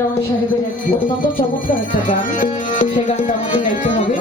দেওয়ান সাহেবের অত্যন্ত চমৎকার একটা গান। সে গানটা আমাকে গাইতে হবে।